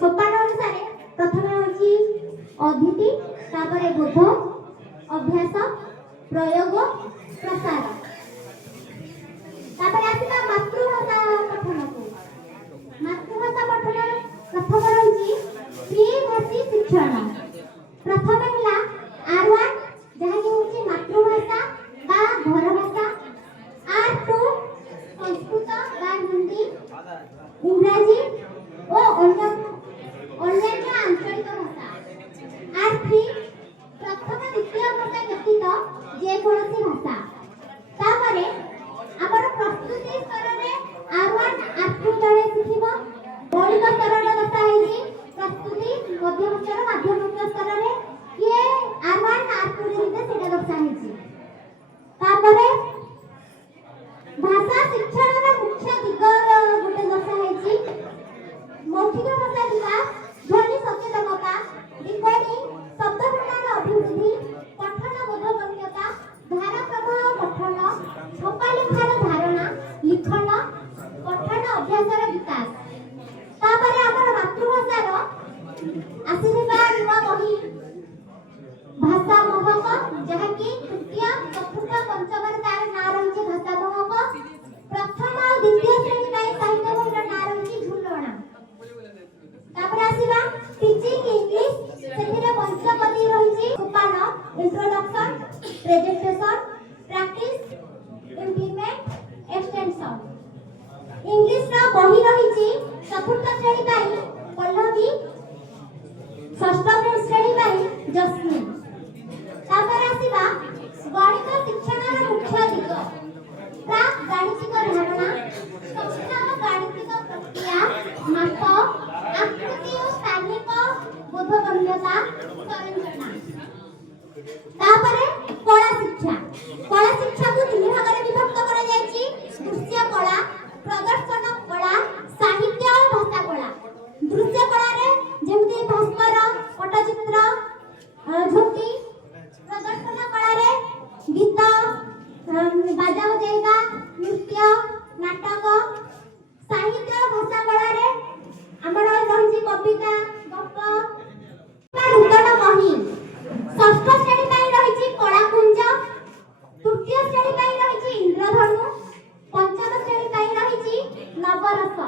सोपान अनुसार प्रथम होची अधीति, तापरे बोध, अभ्यास, प्रयोग, प्रसार। तापरे आसीला मातृभाषा पठन को। मातृभाषा पठन प्रथम होची त्रिभाषी शिक्षण। प्रथम हला R1 जहाँ की होची मातृभाषा बा घर भाषा, R2 संस्कृत बा हिंदी, इंग्रजी और अन्य आंचलिक भाषा, R3 प्रथम द्वितीय भाषा व्यतीत जे कोनसी भाषा। तापरे हमर प्रस्तुति स्तर रे R1 R2 जणे शिखिबो। मौलिक स्तर रे दर्शा हेछि प्रस्तुति, मध्यम स्तर, माध्यमिक स्तर रे ये R1 R2 रे हिते सेटा दर्शा हेछि। तापरे भाषा शिक्षण रे मुख्य दिग गोटे दर्शा हेछि मौखिक भाषा विकास, ध्वनि सचेतनता, डिकोडिंग, शब्द भंडार अभिवृद्धि, पठन बोधगम्यता, धारा प्रवाह पठन, छपा लेखार धारणा, लिखन, पठन अभ्यासर विकास। तापरे हमर मातृभाषार आसीबा नुवा बही भाषा महक, जहा कि तृतीय चतुर्थ पंचम तार ना रहिछि भाषा महक। प्रथम और द्वितीय श्रेणी पाई साहित्य बहिर ना रहिछि झुलणा। तापर आसीबा टीचिंग इंग्लिश, सेथिरे पंचपदी रहिछि सोपान, introduction, presentation, practice, implement, extension. English रा बही रहिछि चतुर्थ श्रेणी पाई पल्लवी, षष्ठ श्रेणी पाई जस्मिन। तापर आसीबा गणित शिक्षणर मुख्य दिग, प्राक गाणितिक धारणा, संस्थान गाणितिक प्रक्रिया, माप, आकृति और स्थानिक बोधगम्यता, संरचना। तापरे कला शिक्षा। कला शिक्षा को तीन भाग में विभक्त करा जायछि, दृश्य कला, प्रदर्शन कला, साहित्य और भाषा कला। दृश्य कला रे जेमति भास्कर, पट्टचित्र, झोटी। प्रदर्शन कला रे गीत, बाजा बजाइबा, नृत्य, नाटक। साहित्य और भाषा कला रे हमर रहिछि कविता, गप, नूतन बही। षष्ठ श्रेणी पाई रहिछि कलाकुंज, तृतीय श्रेणी पाई रहिछि इंद्रधनु, पंचम श्रेणी पाई रहिछि नवरस।